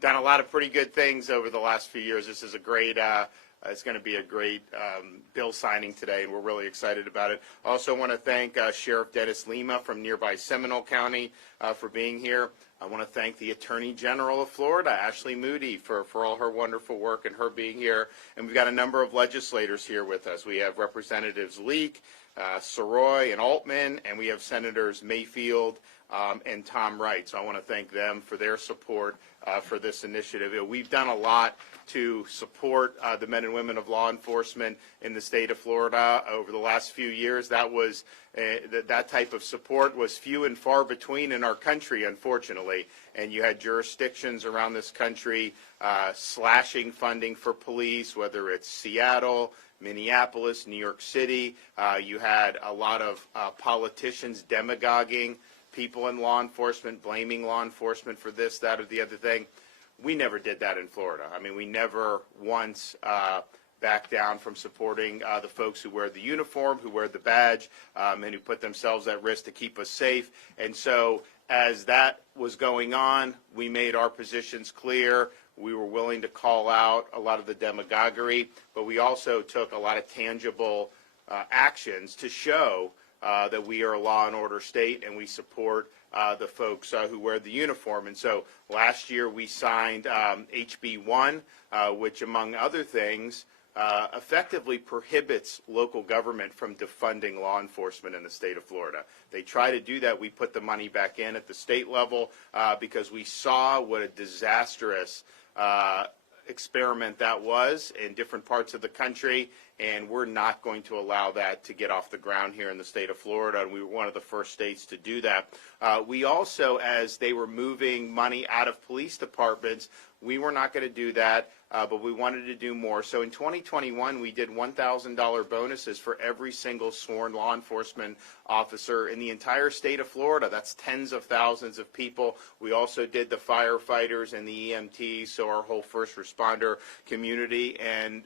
done a lot of pretty good things over the last few years. This is a great, it's going to be a great bill signing today, and we're really excited about it. I also want to thank Sheriff Dennis Lima from nearby Seminole County for being here. I want to thank the Attorney General of Florida, Ashley Moody, for all her wonderful work and her being here. And we've got a number of legislators here with us. We have Representatives Leak, Soroy, and Altman, and we have Senators Mayfield and Tom Wright. So I want to thank them for their support for this initiative. We've done a lot to support the men and women of law enforcement in the state of Florida over the last few years. That was that type of support was few and far between in our country, unfortunately. And you had jurisdictions around this country slashing funding for police, whether it's Seattle, Minneapolis, New York City. You had a lot of politicians demagoguing people in law enforcement, blaming law enforcement for this, that, or the other thing. We never did that in Florida. I mean, we never once backed down from supporting the folks who wear the uniform, who wear the badge, and who put themselves at risk to keep us safe. And so as that was going on, we made our positions clear. We were willing to call out a lot of the demagoguery, but we also took a lot of tangible actions to show that we are a law and order state, and we support the folks who wear the uniform. And so last year we signed HB 1, which, among other things, effectively prohibits local government from defunding law enforcement in the state of Florida. They try to do that. We put the money back in at the state level because we saw what a disastrous experiment that was in different parts of the country, and we're not going to allow that to get off the ground here in the state of Florida, and we were one of the first states to do that. We also, as they were moving money out of police departments, we were not going to do that, but we wanted to do more. So in 2021, we did $1,000 bonuses for every single sworn law enforcement officer in the entire state of Florida. That's tens of thousands of people. We also did the firefighters and the EMTs, so our whole first responder community. And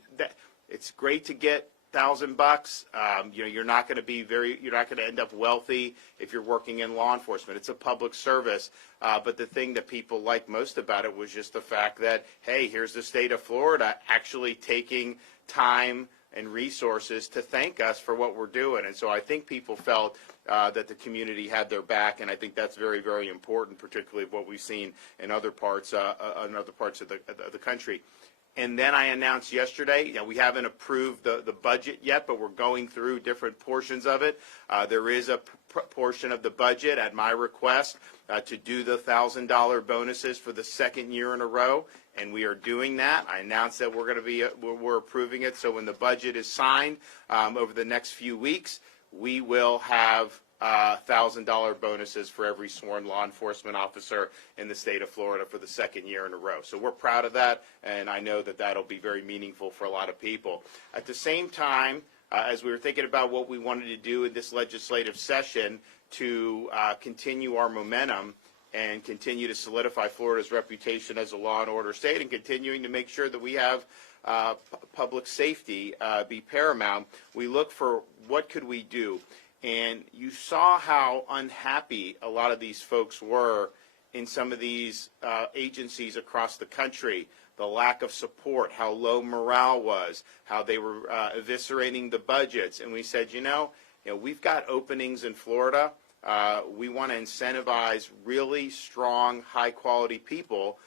it's great to get $1,000. You're not going to end up wealthy if you're working in law enforcement. It's a public service. But the thing that people liked most about it was just the fact that, hey, here's the state of Florida actually taking time and resources to thank us for what we're doing. And so I think people felt that the community had their back, and I think that's very, very important, particularly what we've seen in other parts of the country. And then I announced yesterday, we haven't approved the budget yet, but we're going through different portions of it. There is a portion of the budget at my request to do the $1,000 bonuses for the second year in a row, and we are doing that. I announced that we're approving it. So when the budget is signed over the next few weeks, we will have $1,000 bonuses for every sworn law enforcement officer in the state of Florida for the second year in a row. So we're proud of that, and I know that that'll be very meaningful for a lot of people. At the same time, as we were thinking about what we wanted to do in this legislative session to continue our momentum and continue to solidify Florida's reputation as a law and order state, and continuing to make sure that we have public safety be paramount, we look for what could we do. And you saw how unhappy a lot of these folks were in some of these agencies across the country, the lack of support, how low morale was, how they were eviscerating the budgets. And we said, we've got openings in Florida. We want to incentivize really strong, high-quality people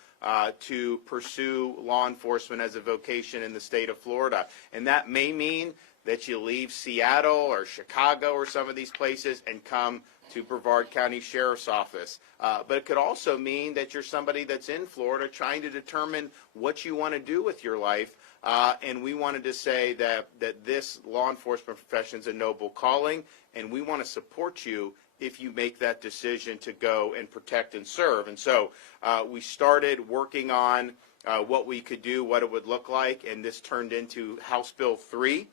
to pursue law enforcement as a vocation in the state of Florida. And that may mean that you leave Seattle or Chicago or some of these places and come to Brevard County Sheriff's Office. But it could also mean that you're somebody that's in Florida trying to determine what you want to do with your life. And we wanted to say that this law enforcement profession is a noble calling, and we want to support you if you make that decision to go and protect and serve. And so we started working on what we could do, what it would look like, and this turned into House Bill 3,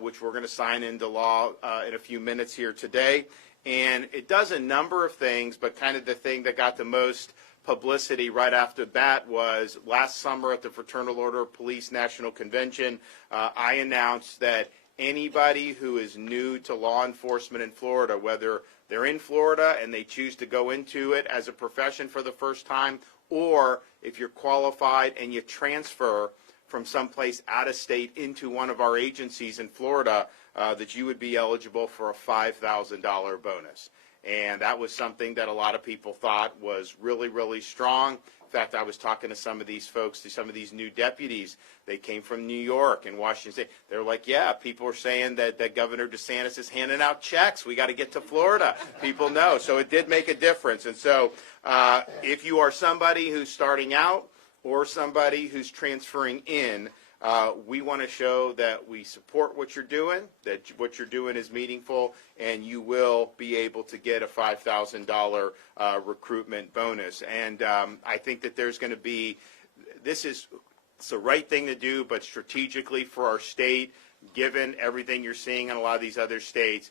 which we're going to sign into law in a few minutes here today. And it does a number of things, but kind of the thing that got the most publicity right after that was last summer at the Fraternal Order of Police National Convention, I announced that anybody who is new to law enforcement in Florida, whether they're in Florida and they choose to go into it as a profession for the first time, or if you're qualified and you transfer from someplace out of state into one of our agencies in Florida, that you would be eligible for a $5,000 bonus. And that was something that a lot of people thought was really, really strong. In fact, I was talking to some of these folks, to some of these new deputies. They came from New York and Washington State. They're like, yeah, people are saying that Governor DeSantis is handing out checks. We got to get to Florida. People know. So it did make a difference. And so if you are somebody who's starting out or somebody who's transferring in, we want to show that we support what you're doing, that what you're doing is meaningful, and you will be able to get a $5,000 recruitment bonus. And I think that there's going to be, it's the right thing to do, but strategically for our state, given everything you're seeing in a lot of these other states,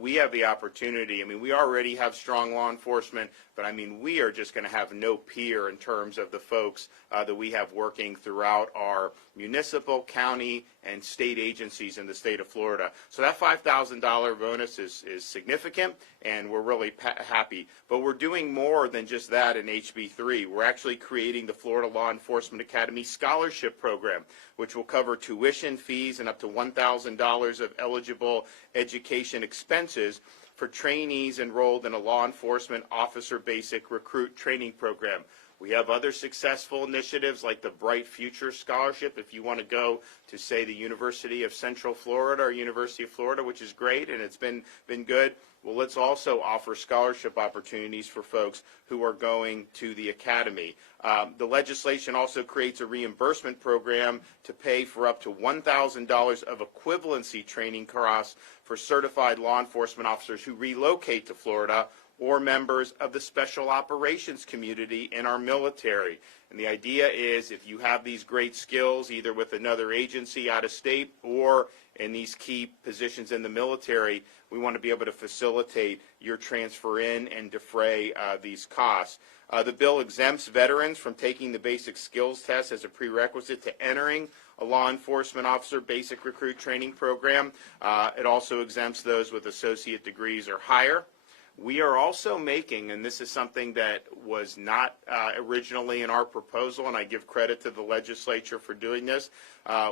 we have the opportunity. I mean, we already have strong law enforcement, but I mean, we are just going to have no peer in terms of the folks that we have working throughout our municipal, county, and state agencies in the state of Florida. So that $5,000 bonus is significant, and we're really happy. But we're doing more than just that in HB3. We're actually creating the Florida Law Enforcement Academy Scholarship Program, which will cover tuition, fees, and up to $1,000 of eligible education expenses for trainees enrolled in a law enforcement officer basic recruit training program. We have other successful initiatives like the Bright Future Scholarship if you want to go to, say, the University of Central Florida or University of Florida, which is great, and it's been good. Well, let's also offer scholarship opportunities for folks who are going to the academy. The legislation also creates a reimbursement program to pay for up to $1,000 of equivalency training costs for certified law enforcement officers who relocate to Florida or members of the special operations community in our military. And the idea is if you have these great skills, either with another agency out of state or in these key positions in the military, we want to be able to facilitate your transfer in and defray these costs. The bill exempts veterans from taking the basic skills test as a prerequisite to entering a law enforcement officer basic recruit training program. It also exempts those with associate degrees or higher. We are also making, and this is something that was not originally in our proposal, and I give credit to the legislature for doing this,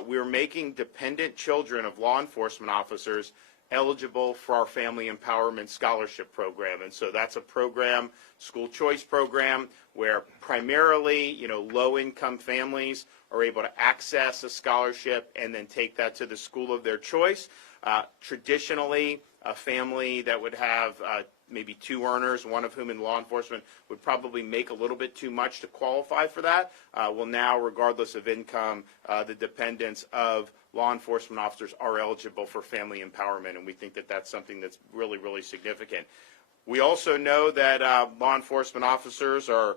we're making dependent children of law enforcement officers eligible for our Family Empowerment Scholarship Program. And so that's a program, school choice program, where primarily, low-income families are able to access a scholarship and then take that to the school of their choice. Traditionally, a family that would have maybe two earners, one of whom in law enforcement would probably make a little bit too much to qualify for that. Well, now, regardless of income, the dependents of law enforcement officers are eligible for family empowerment, and we think that that's something that's really, really significant. We also know that law enforcement officers are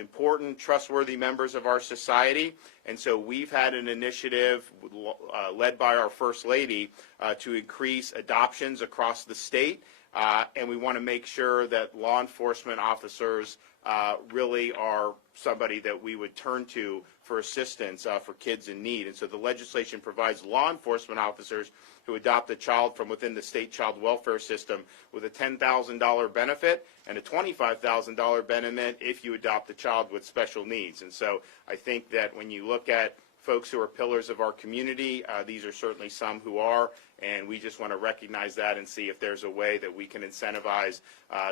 important, trustworthy members of our society, and so we've had an initiative led by our First Lady to increase adoptions across the state, and we want to make sure that law enforcement officers really are somebody that we would turn to for assistance for kids in need. And so the legislation provides law enforcement officers who adopt a child from within the state child welfare system with a $10,000 benefit and a $25,000 benefit if you adopt a child with special needs. And so I think that when you look at folks who are pillars of our community, these are certainly some who are, and we just want to recognize that and see if there's a way that we can incentivize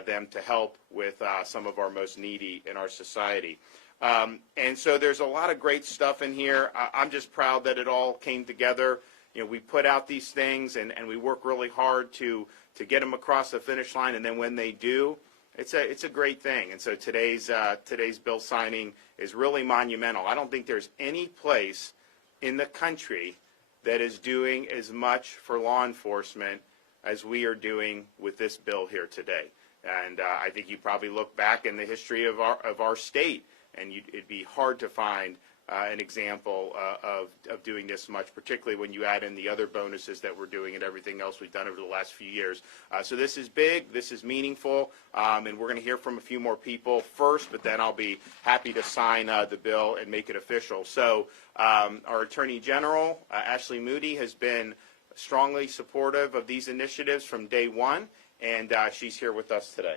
them to help with some of our most needy in our society. And so there's a lot of great stuff in here. I'm just proud that it all came together. We put out these things and we work really hard to get them across the finish line, and then when they do, it's a great thing. And so today's bill signing is really monumental. I don't think there's any place in the country that is doing as much for law enforcement as we are doing with this bill here today. And I think you probably look back in the history of our state, and it'd be hard to find an example of doing this much, particularly when you add in the other bonuses that we're doing and everything else we've done over the last few years. So this is big, this is meaningful, and we're going to hear from a few more people first, but then I'll be happy to sign the bill and make it official. So our Attorney General, Ashley Moody, has been strongly supportive of these initiatives from day one, and she's here with us today.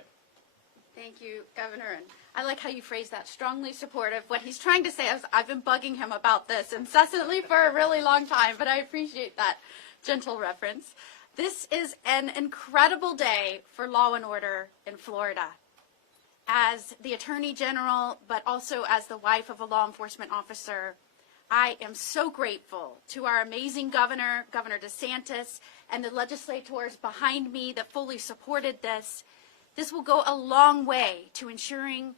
Thank you, Governor. And I like how you phrase that, strongly supportive. What he's trying to say is I've been bugging him about this incessantly for a really long time, but I appreciate that gentle reference. This is an incredible day for law and order in Florida. As the Attorney General, but also as the wife of a law enforcement officer, I am so grateful to our amazing governor, Governor DeSantis, and the legislators behind me that fully supported this. This will go a long way to ensuring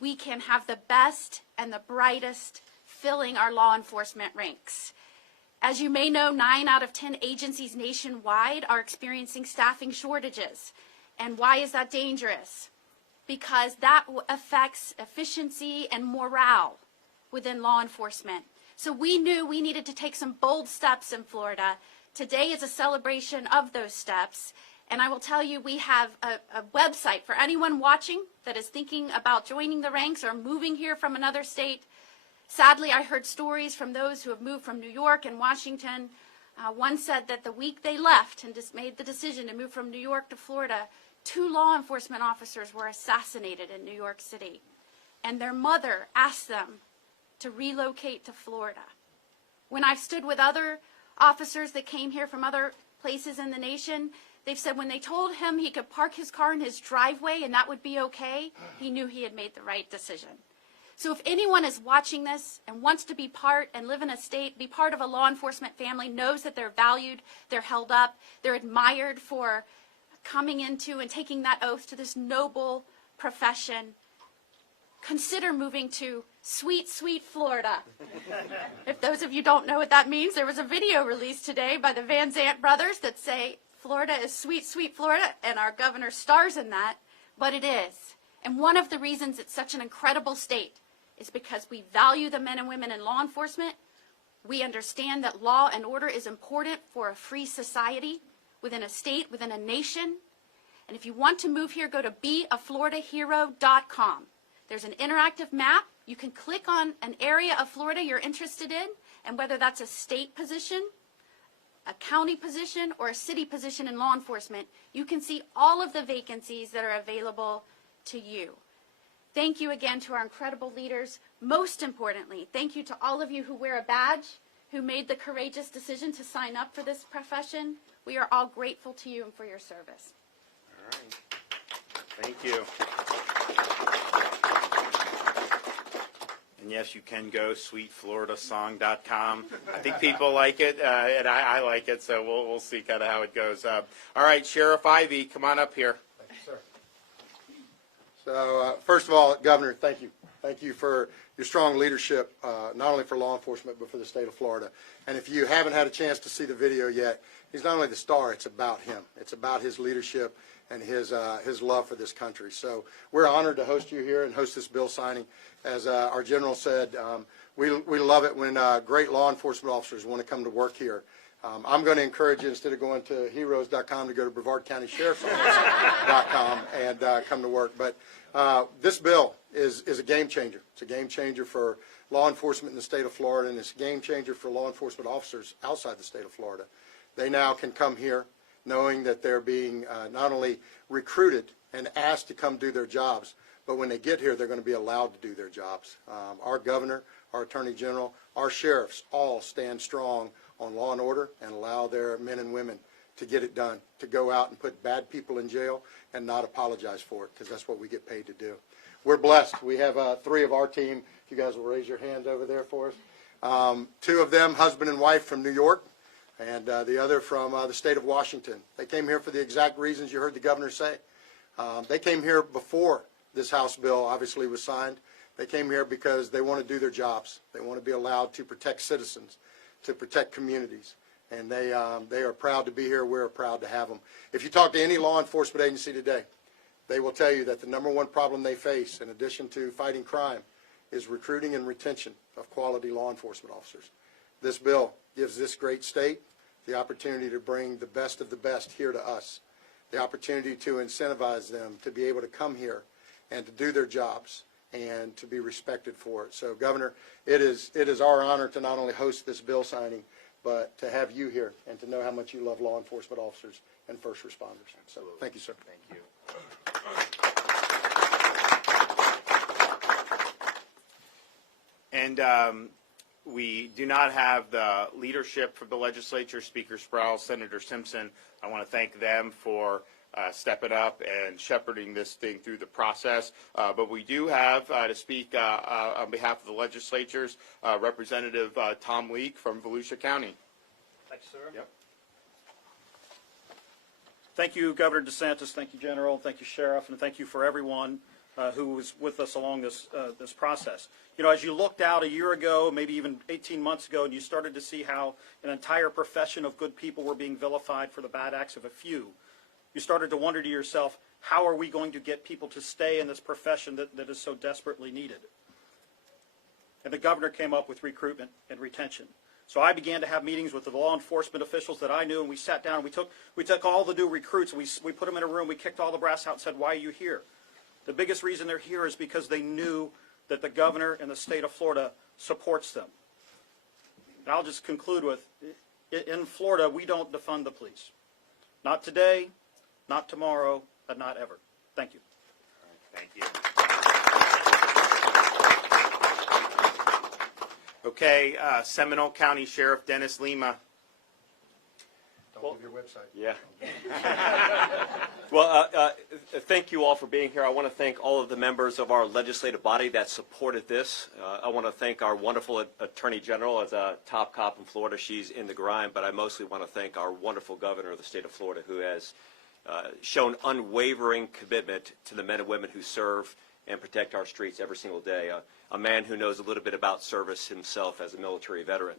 we can have the best and the brightest filling our law enforcement ranks. As you may know, 9 out of 10 agencies nationwide are experiencing staffing shortages. And why is that dangerous? Because that affects efficiency and morale within law enforcement. So we knew we needed to take some bold steps in Florida. Today is a celebration of those steps. And I will tell you, we have a website for anyone watching that is thinking about joining the ranks or moving here from another state. Sadly, I heard stories from those who have moved from New York and Washington. One said that the week they left and just made the decision to move from New York to Florida, 2 law enforcement officers were assassinated in New York City. And their mother asked them to relocate to Florida. When I've stood with other officers that came here from other places in the nation, they've said when they told him he could park his car in his driveway and that would be okay, he knew he had made the right decision. So if anyone is watching this and wants to be part and live in a state, be part of a law enforcement family, knows that they're valued, they're held up, they're admired for coming into and taking that oath to this noble profession, consider moving to sweet, sweet Florida. If those of you don't know what that means, there was a video released today by the Van Zant brothers that say Florida is sweet, sweet Florida, and our governor stars in that, but it is. And one of the reasons it's such an incredible state is because we value the men and women in law enforcement. We understand that law and order is important for a free society, within a state, within a nation. And if you want to move here, go to beafloridahero.com. There's an interactive map. You can click on an area of Florida you're interested in, and whether that's a state position, a county position, or a city position in law enforcement, you can see all of the vacancies that are available to you. Thank you again to our incredible leaders. Most importantly, thank you to all of you who wear a badge, who made the courageous decision to sign up for this profession. We are all grateful to you and for your service. All right. Thank you. And yes, you can go sweetfloridasong.com. I think people like it, and I like it, so we'll see kind of how it goes. All right, Sheriff Ivey, come on up here. Thank you, sir. So, first of all, Governor, thank you. Thank you for your strong leadership, not only for law enforcement, but for the state of Florida. And if you haven't had a chance to see the video yet, he's not only the star, it's about him. It's about his leadership and his love for this country. So we're honored to host you here and host this bill signing. As our general said, we love it when great law enforcement officers want to come to work here. I'm going to encourage you, instead of going to heroes.com, to go to brevardcountysheriffsoffice.com and come to work. But this bill is a game changer. It's a game changer for law enforcement in the state of Florida, and it's a game changer for law enforcement officers outside the state of Florida. They now can come here knowing that they're being not only recruited and asked to come do their jobs, but when they get here, they're going to be allowed to do their jobs. Our governor, our attorney general, our sheriffs all stand strong on law and order and allow their men and women to get it done, to go out and put bad people in jail and not apologize for it, because that's what we get paid to do. We're blessed. We have 3 of our team. If you guys will raise your hands over there for us. 2 of them, husband and wife, from New York, and the other from the state of Washington. They came here for the exact reasons you heard the governor say. They came here before this House bill obviously was signed. They came here because they want to do their jobs. They want to be allowed to protect citizens, to protect communities. And they are proud to be here. We're proud to have them. If you talk to any law enforcement agency today, they will tell you that the #1 problem they face, in addition to fighting crime, is recruiting and retention of quality law enforcement officers. This bill gives this great state the opportunity to bring the best of the best here to us, the opportunity to incentivize them to be able to come here and to do their jobs and to be respected for it. So, Governor, it is our honor to not only host this bill signing, but to have you here and to know how much you love law enforcement officers and first responders. So, thank you, sir. Thank you. And we do not have the leadership for the legislature, Speaker Sproul, Senator Simpson. I want to thank them for stepping up and shepherding this thing through the process. But we do have to speak on behalf of the legislatures, Representative Tom Leek from Volusia County. Thanks, sir. Yep. Thank you, Governor DeSantis. Thank you, General. Thank you, Sheriff, and thank you for everyone who was with us along this process. You know, as you looked out a year ago, maybe even 18 months ago, and you started to see how an entire profession of good people were being vilified for the bad acts of a few, you started to wonder to yourself, how are we going to get people to stay in this profession that is so desperately needed? And the governor came up with recruitment and retention. So I began to have meetings with the law enforcement officials that I knew, and we sat down, and we took all the new recruits, and we put them in a room, we kicked all the brass out and said, why are you here? The biggest reason they're here is because they knew that the governor and the state of Florida supports them. And I'll just conclude with, in Florida, we don't defund the police. Not today, not tomorrow, and not ever. Thank you. Thank you. Okay, Seminole County Sheriff Dennis Lima. Don't give your website. Yeah. Well, thank you all for being here. I want to thank all of the members of our legislative body that supported this. I want to thank our wonderful Attorney General as a top cop in Florida. She's in the grind, but I mostly want to thank our wonderful governor of the state of Florida, who has shown unwavering commitment to the men and women who serve and protect our streets every single day. A man who knows a little bit about service himself as a military veteran.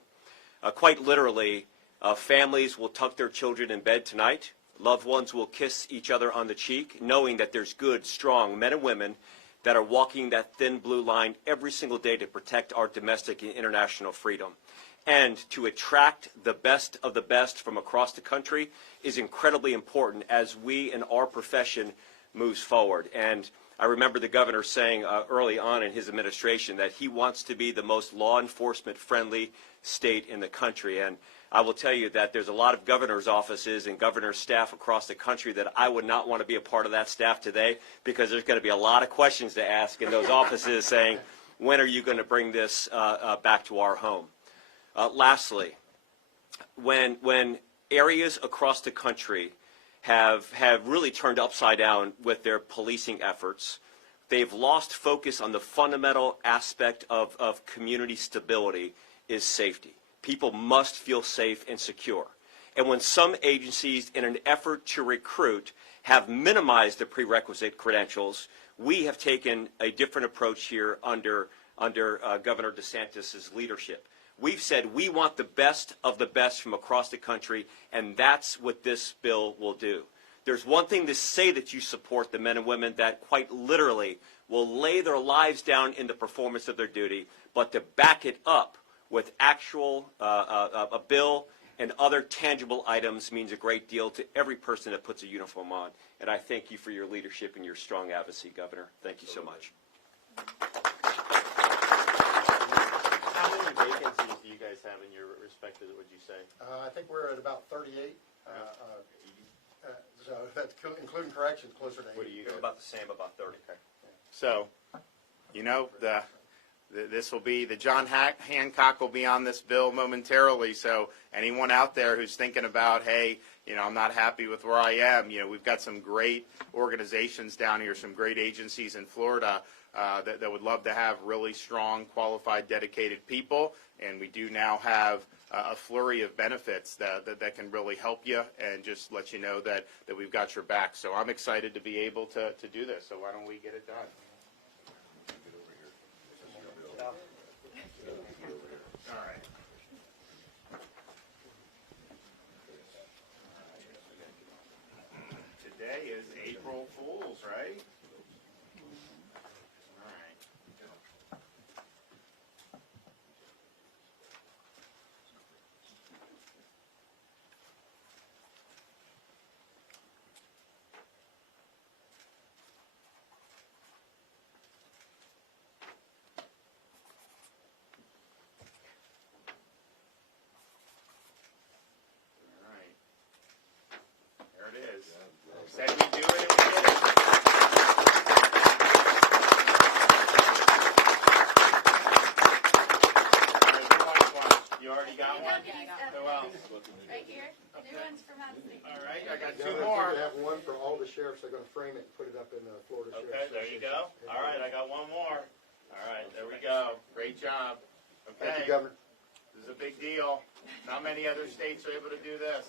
Quite literally, families will tuck their children in bed tonight. Loved ones will kiss each other on the cheek, knowing that there's good, strong men and women that are walking that thin blue line every single day to protect our domestic and international freedom. And to attract the best of the best from across the country is incredibly important as we in our profession moves forward. And I remember the governor saying early on in his administration that he wants to be the most law enforcement friendly state in the country. And I will tell you that there's a lot of governor's offices and governor's staff across the country that I would not want to be a part of that staff today, because there's going to be a lot of questions to ask in those offices saying, when are you going to bring this back to our home? Lastly, when areas across the country have really turned upside down with their policing efforts, they've lost focus on the fundamental aspect of community stability is safety. People must feel safe and secure. And when some agencies, in an effort to recruit, have minimized the prerequisite credentials, we have taken a different approach here under Governor DeSantis' leadership. We've said we want the best of the best from across the country, and that's what this bill will do. There's one thing to say that you support the men and women that quite literally will lay their lives down in the performance of their duty, but to back it up with actual a bill and other tangible items means a great deal to every person that puts a uniform on. And I thank you for your leadership and your strong advocacy, Governor. Thank you so much. How many vacancies do you guys have in your respective, would you say? I think we're at about 38. So that's including corrections, closer to 80. What do you? About the same, about 30. Okay. So, you know, this will be, the John Hancock will be on this bill momentarily. So anyone out there who's thinking about, hey, you know, I'm not happy with where I am, you know, we've got some great organizations down here, some great agencies in Florida that would love to have really strong, qualified, dedicated people. And we do now have a flurry of benefits that can really help you and just let you know that we've got your back. So I'm excited to be able to do this. So why don't we get it done? All right. Today is April Fool's, right? All right. already got one? Who else? Right here. New ones from Madison. All right, I got Governor, two if more. you could have one for all the sheriffs, they're going to frame it and put it up in the Florida Sheriff's Okay, there you go. Association. All right, I got one more. All right, there we go. Great job. Thank Okay, you, Governor. this is a big deal. Not many other states are able to do this.